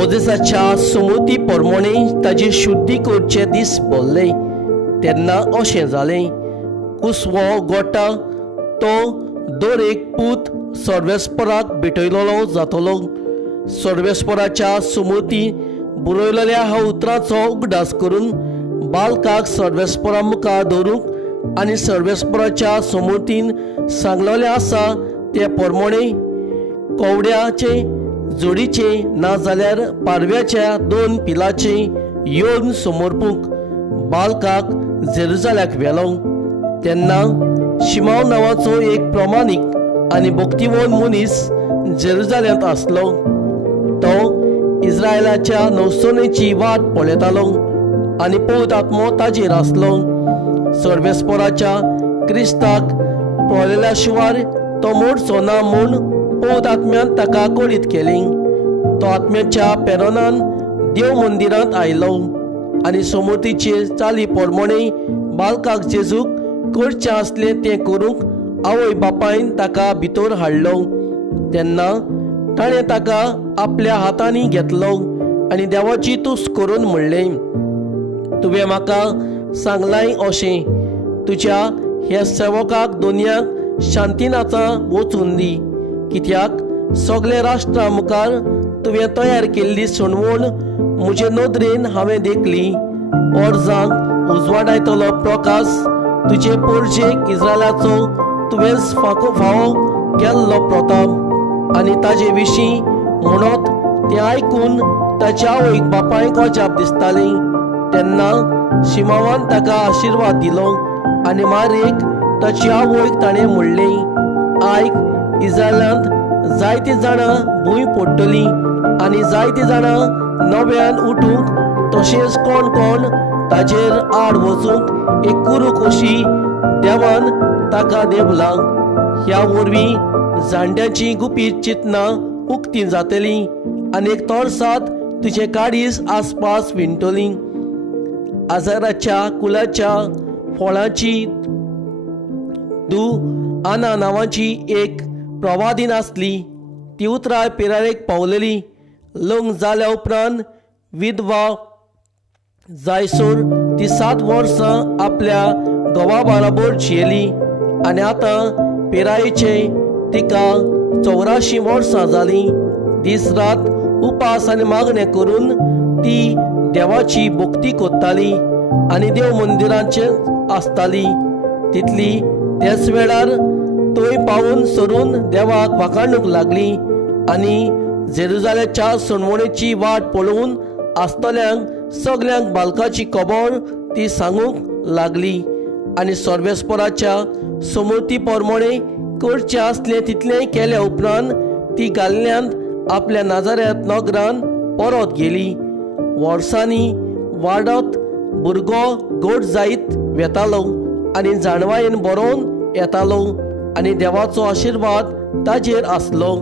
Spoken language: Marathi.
मोजेसाच्या सुमती पोरमोणे ताजी शुद्धी करचे दीस भरले तेन्ना अशें जालें. कुसवो गोटा तो दर एक पूत सर्वेस्पराक भेटयलोलो जातलो. सर्वेस्पराच्या सुमती बरयलेल्या ह्या उतरांचो उगडास करून बालकाक सर्वेस्परा मुखार दवरूंक आनी सर्वेस्पराच्या सुमतीन सांगलेलें आसा ते पोरमोणे कोवड्याचे जोडीचे ना जाल्यार पारव्याच्या 2 पिलाचे येवन समर्पूंक बालकाक जेरुसाल्याक व्हेलो. तेन्ना शिमाव नांवाचो एक प्रमाणीक आनी भक्तिवन मनीस जेरुसालेंत आसलो. तो इस्रायलाच्या नवसणेची वाट पळयतालो आनी पवित्र आत्मो ताजेर आसलो. सर्वेस्पराच्या क्रिस्ताक पळयल्या शिवाय तो मोडचो ना म्हूण पवित्र आत्म्यान ताका कळीत केली. तो आत्म्याच्या प्रेरणान देव मंदिरांत आयलो आनी समृद्धीचे चाली पोरमोणे बालकाक जेजूक करचें आसलें तें करूंक आवय बापायन ताका भितर हाडलो. तेन्ना ताणें ताका आपल्या हातांनी घेतलो आनी देवाची तुस करून म्हणलें, तुवें म्हाका सांगलां अशें, तुज्या ह्या सेवकाक दोनयाक शांतीन आतां वचून दी, कित्याक सगळे राष्ट्रां मुखार तुवें तयार केल्ली सणवण म्हजे नदरेन हांवें देखली. ओर्जांक उजवाडायतलो प्रकाश तुजे पोरजेक इस्रायलाचो तुवें फावो केल्लो प्रताप आनी ताजे विशीं म्हणत तें आयकून ताच्या आवयक बापायक अजाप दिसताली. तेन्ना शिमावान ताका आशिर्वाद दिलो आनी मारेक ताची आवयक ताणें म्हणलें, आयक, इस्रायलांत जायतीं जाणां भूंय पडटलीं आनी जायतीं जाणां नव्यान उठूंक तशेंच कोण कोण ताजेर आड वचूंक एक कुरू कशी देवान ताका देवला. ह्या वरवीं जाणट्यांची गुपीत चिंतना उक्ती जातली आनी एक तोरसाद तुजे काडीस आसपास विणटलीं. आजाराच्या कुलाच्या फळांची आना नांवाची एक प्रवादीन आसली. ती उतरां पिरायेक पावलेली. लग्न जाल्या उपरांत विधवा जायसर ती 7 वर्सां आपल्या घोवा बरोबर जियेली आनी आतां पिरायेचे तिका 84 वर्सां जालीं. दीस रात उपास आनी मागणें करून ती देवाची भक्ती करताली आनी देव मंदिरांचे आसताली. तितली त्याच वेळार थंय पावून सरून देवाक वाखाणूंक लागली आनी जेरुसालेमच्या सणवणेची वाट पळोवन आसतल्यांक सगळ्यांक बालकाची खबर ती सांगूंक लागली. आनी सर्वेस्पराच्या समृद्धी पोरमोणे करचें आसलें तितलेंय केल्या उपरांत ती गालिल्यांत आपल्या नाजारेत नगरान परत गेली. वर्सांनी वाडत भुरगो घट जायत वेतालो आनी जाणवायेन बरोवन येतालो आनी देवाचो आशिर्वाद ताजेर आसलो.